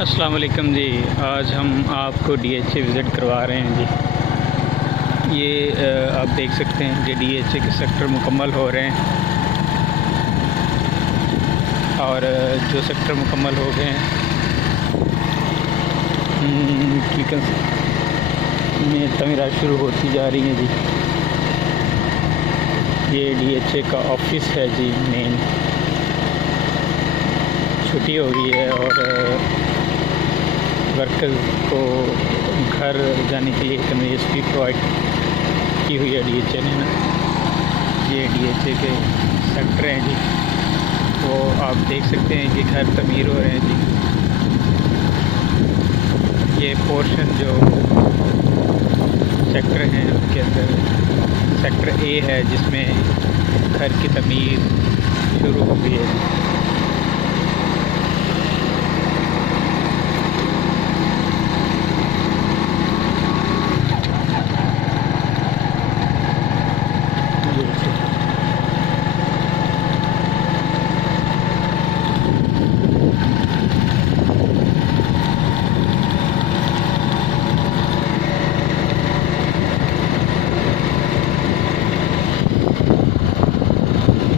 अस्सलाम वालेकुम जी। आज हम आपको डीएचए विज़िट करवा रहे हैं जी। ये आप देख सकते हैं कि डीएचए के सेक्टर मुकम्मल हो रहे हैं और जो सेक्टर मुकम्मल हो गए हैं की में तमीरात शुरू होती जा रही हैं जी। ये डीएचए का ऑफिस है जी। मेन छुट्टी हो गई है और वर्कर्स को घर जाने के लिए कन्वेंस भी प्रोवाइड की हुई है डीएचए ने ना। ये डीएचए के सेक्टर हैं जी, वो आप देख सकते हैं कि घर तमीर हो रहे हैं जी। ये पोर्शन जो सेक्टर हैं उसके अंदर सेक्टर ए है जिसमें घर की तमीर शुरू हो गई है।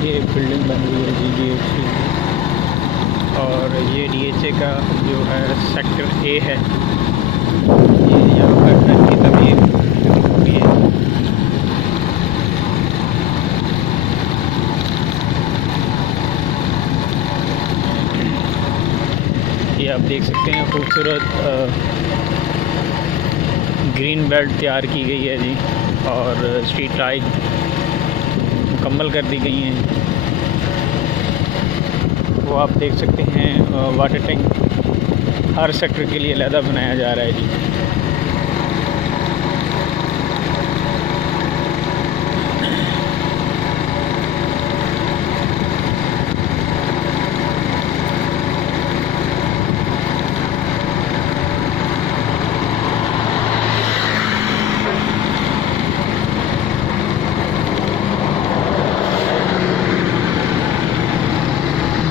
ये बिल्डिंग बन रही है जी डीएचए की, और ये डीएचए का जो है सेक्टर ए है। ये यहाँ पर घर की तमीर शुरू हो गई है। ये आप देख सकते हैं खूबसूरत ग्रीन बेल्ट तैयार की गई है जी, और स्ट्रीट लाइट मुकम्मल कर दी गई हैं। वो आप देख सकते हैं वाटर टैंक हर सेक्टर के लिए अलहदा बनाया जा रहा है जी।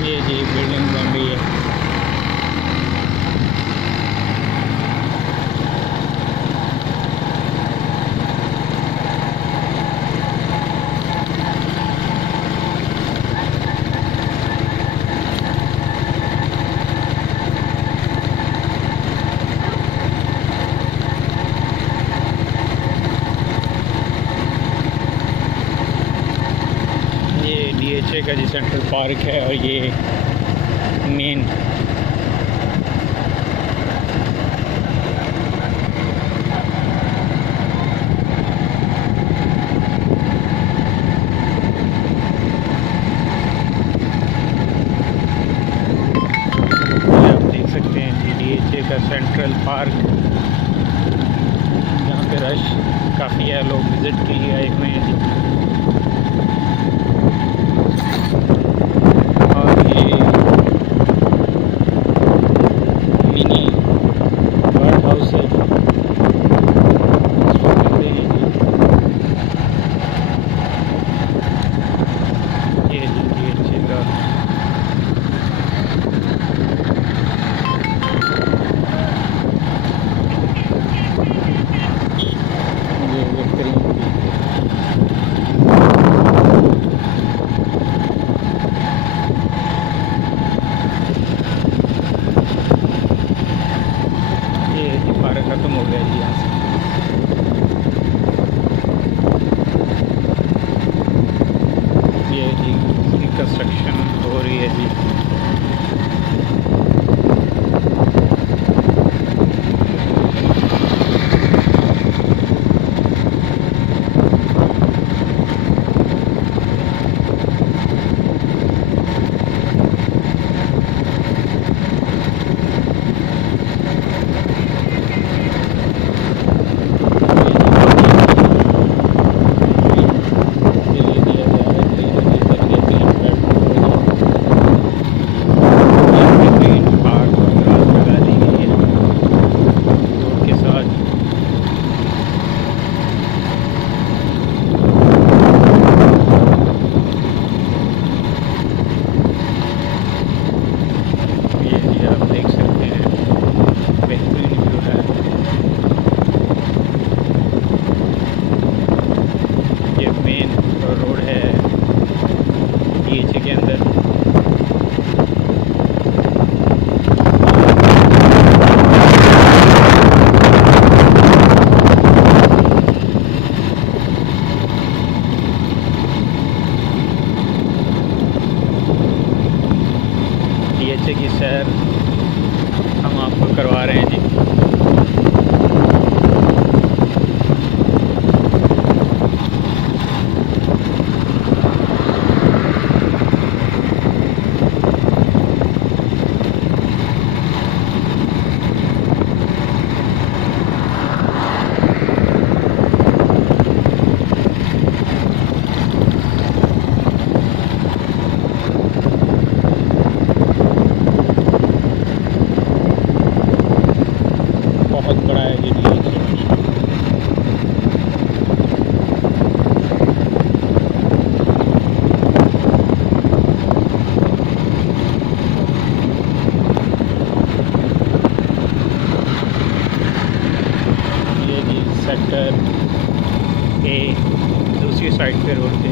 ये जी बिल्डिंग बन रही है। ये डीएचए का जी सेंट्रल पार्क है, और ये मेन आप देख सकते हैं जी डीएचए का सेंट्रल पार्क, जहाँ पे रश काफ़ी है, लोग विज़िट के लिए आए हुए हैं जी। और ये मिनी बर्ड हाउस है इसको कहते हैं जी। ये जी डीएचए का ये बेहतरीन हम आपको करवा रहे हैं जी। बहुत बड़ा है जी DH। ये जी सेक्टर ए दूसरी साइड पे रोड पे